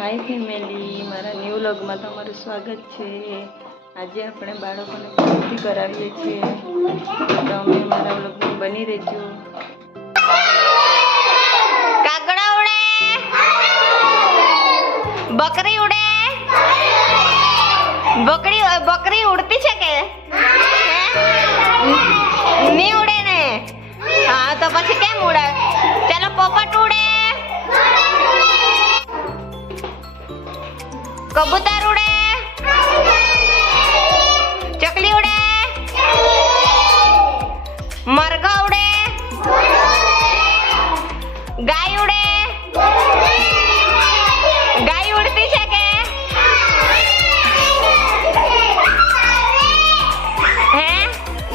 હાય family મારા new વ્લોગમાં તમારું સ્વાગત છે. આજે આપણે બાળકોને પ્રવૃત્તિ કરાવીએ છીએ. તો અમે મારા વ્લોગમાં બની રહેજો. કાગડા ઉડે. બકરી ઉડે. બકરી બકરી ઉડતી છે કે? હે? ની ઉડે ને? હા, તો પછી કેમ ઉડે ચાલો પોપટ કબૂતર ઉડે. ચકલી ઉડે. મરઘા ઉડે. ગાય ઉડે. ગાય ઉડતી છે કે? હે?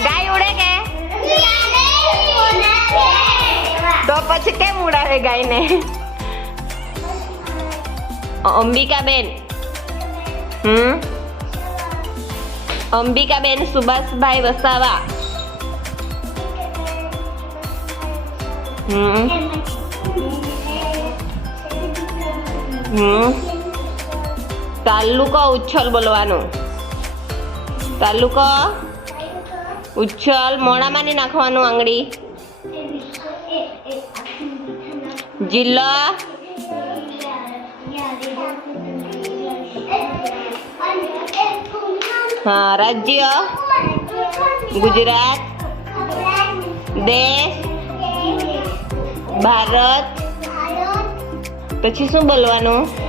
ગાય ઉડે કે? તો પછી કેમ ઉડાવે ગાયને? અંબિકાબેન હમ? અંબિકાબેન સુભાષભાઈ વસાવા. હમ? હમ? તાલુકો ઉચ્છલ બોલવાનું. તાલુકો ઉચ્છલ મોડામાં નાખવાનું આંગળી. જિલ્લો હા રાજ્ય? ગુજરાત? દેશ? ભારત? પછી શું બોલવાનું?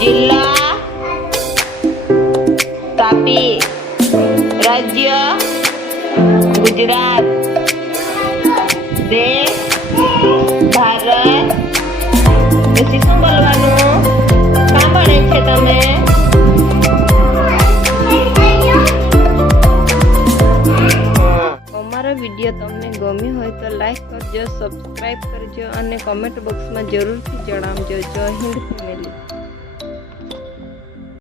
જિલ્લા, તાપી, રાજ્ય, ગુજરાત, દેશ, ભારત. પછી શું બોલવાનું સાંભળે છે તમે? અમારો વીડિયો તમને ગમ્યો હોય તો લાઈક કરજો સબસ્ક્રાઈબ કરજો અને કમેન્ટ બોક્સમાં જરૂરથી જણાવજો. જય હિન્દ ફેમિલી.